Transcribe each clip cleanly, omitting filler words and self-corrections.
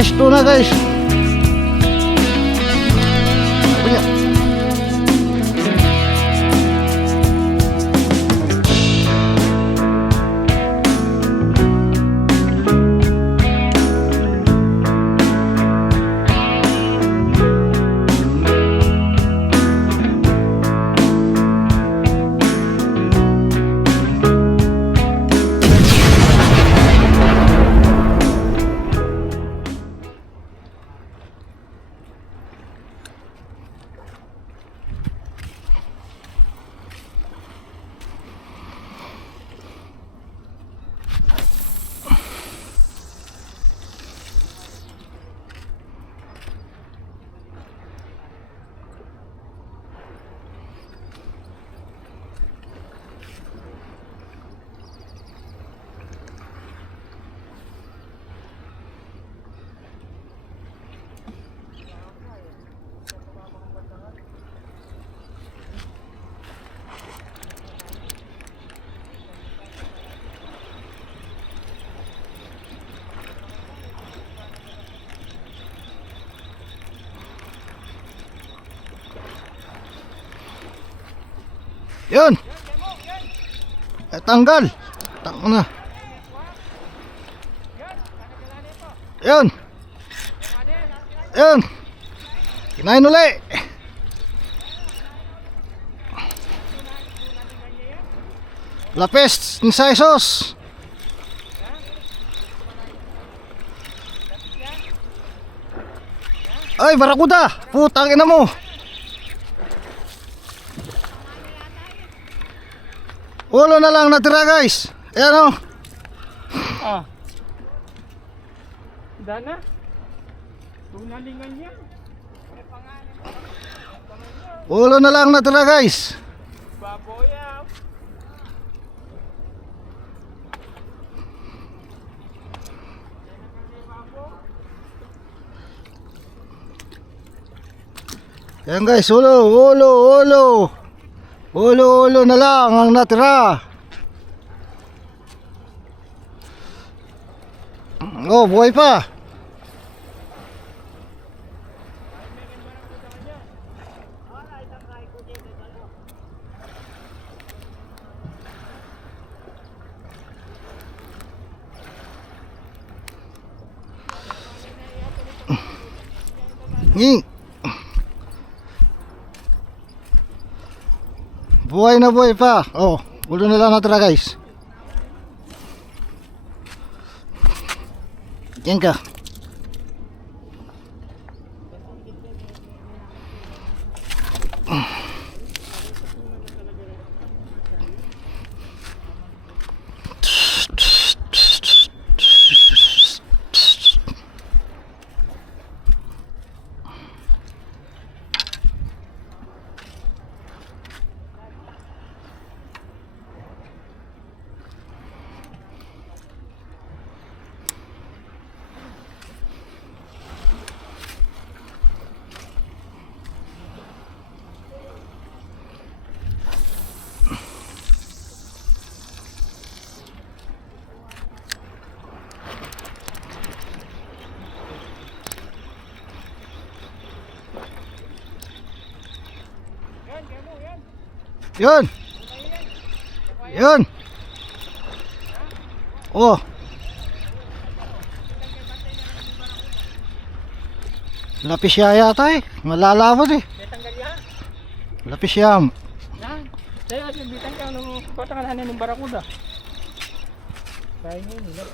guys, tuna guys. Punya. Yun. Tanggal. Tanggal na. Yun. Yun. Kinain uli. Lapis insaisos. Ay, barakuda. Putang ina mo. Ulo na lang natira guys. Ayan o. Ah. Dana. Tunalingan yan. Ulo na lang natira guys. Baboya. Ayan guys, ulo na lang ang natira. Oh, buhay pa. Nging. Buhay na buhay pa. Oh, ulo na lang natira guys. Diyan ka. Yun. Yun. Oh. Lapis siya yata eh. Malalaman eh. Tanggal yan. Lapis siya. Yan. Dahil at nabitan ka nung patakalan ng barakuda. Kaya nyo nila.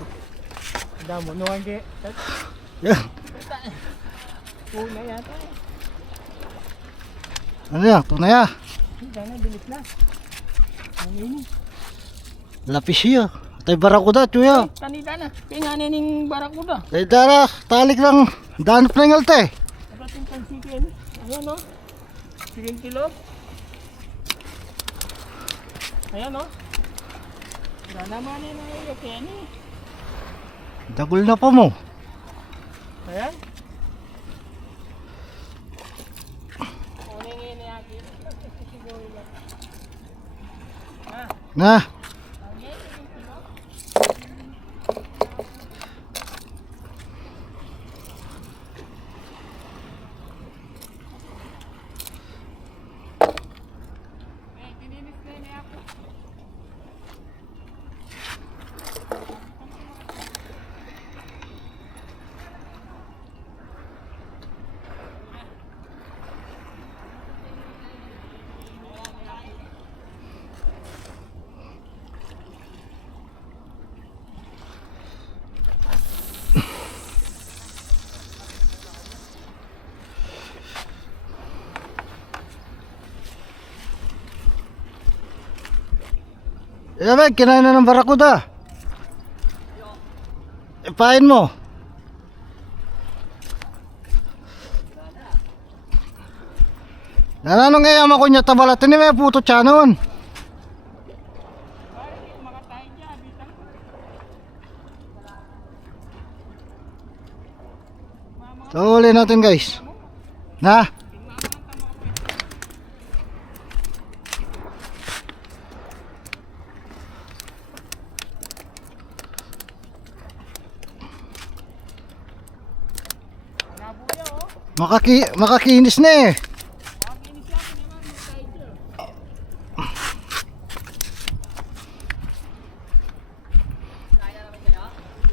Damo. Nuhan kayo. Yan. Una yata. Ano yan? Tunay ah. Sana bilis na. Ang ini. Lapis siya. Tay barakuda tuya. Kanina na. Pinganin ng barakuda. Tay dara. Talik lang. Danap na yung alte. Dapat yung pansikin. Ayan o. 10 kilo. Ayan o. Wala naman yun ang iyo. Kaya ni. Dagol na pa mo. Ayan. Kuning ini akin. Siguro lang. Na. Bek, kinain na ng barakuda. Ipain mo. Nananong ngayon ako niya tabalat. Ini may puto tiyanon. So, uli natin guys. Na? Makakinis na eh.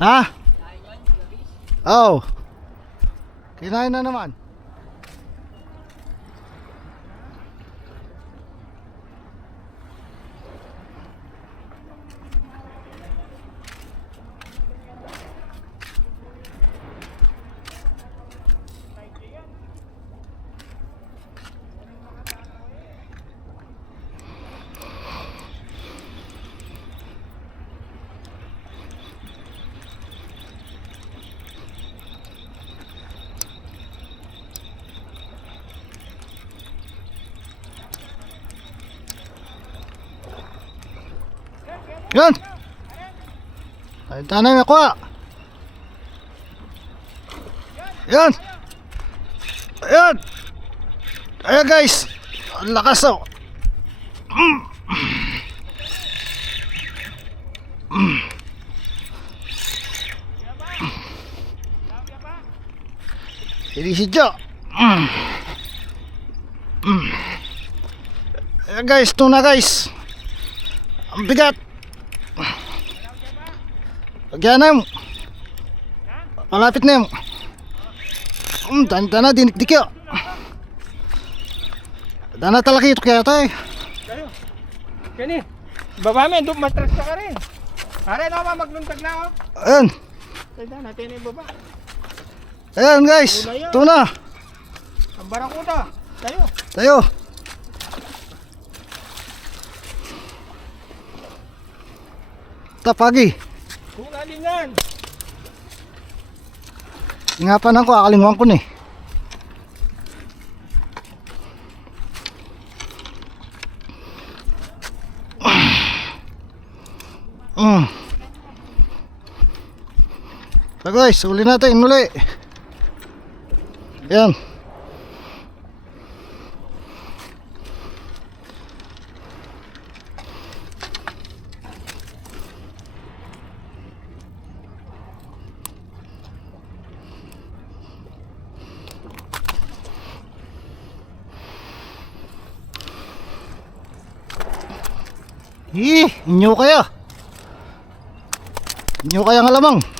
Ha? Oh. Kinain na naman. Yan. Ay, tanay ako. Yan. Ayan. Ayan guys. Ang lakas oh. Ini si Jo. Ayan guys, tuna guys. Ang bigat. Pagyan na yung malapit na yung dana dinikdik yun. Dana talaga ito kaya tayo. Kayo. Kani. Baba mo, doon matras ka rin. Are, no, magluntag na ako. Ayan. Tanda natin yung baba. Ayan guys. Tuna. Ang barakuda. Tayo. Tayo. Tapagi. Tuna din yan. Ingapan ako, akalinguan ko ni. So guys, uli natin, uli. Yan. Inyo kaya. Inyo kaya nga lamang.